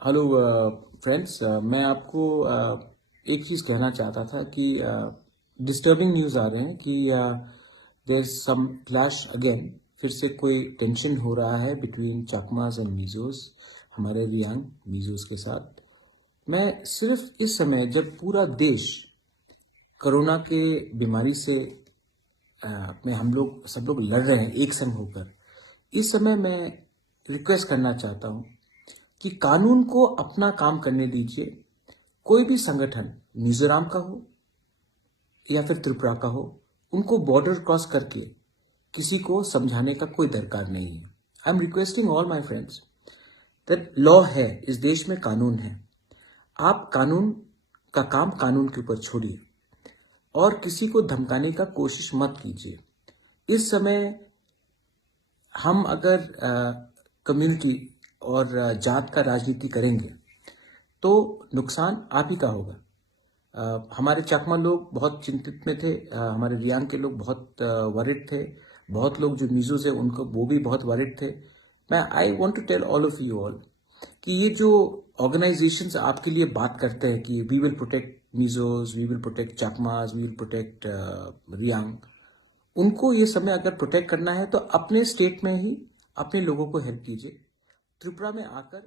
Hello friends, मैं आपको एक चीज़ कहना चाहता था कि डिस्टर्बिंग न्यूज़ आ रहे हैं कि देयर सम क्लैश अगेन। फिर से कोई टेंशन हो रहा है बिटवीन चकमास एंड मिजोस, हमारे रियांग मिजोस के साथ। मैं सिर्फ इस समय जब पूरा देश कोरोना के बीमारी से में हम लोग सब लोग लड़ रहे हैं एक संग होकर, इस समय मैं रिक्वेस्ट करना चाहता हूँ कि कानून को अपना काम करने दीजिए। कोई भी संगठन, मिजोरम का हो या फिर त्रिपुरा का हो, उनको बॉर्डर क्रॉस करके किसी को समझाने का कोई दरकार नहीं है। I am requesting all my friends that law है, इस देश में कानून है। आप कानून का काम कानून के ऊपर छोड़िए और किसी को धमकाने का कोशिश मत कीजिए। इस समय हम अगर कम्युनिटी और जात का राजनीति करेंगे तो नुकसान आप ही का होगा। हमारे चकमा लोग बहुत चिंतित में थे, हमारे रियांग के लोग बहुत वरिड थे, बहुत लोग जो मिजो से उनको वो भी बहुत वरिड थे। मैं I want to tell all of you all कि ये जो ऑर्गेनाइजेशंस आपके लिए बात करते हैं कि we will protect Mizos, we will protect Chakmas, we will protect Reang, उनको ये समय अगर प्रोटेक्ट करना है तो अपने स्टेट में ही अपने लोगों को हेल्प कीजिए। त्रिपुरा में आकर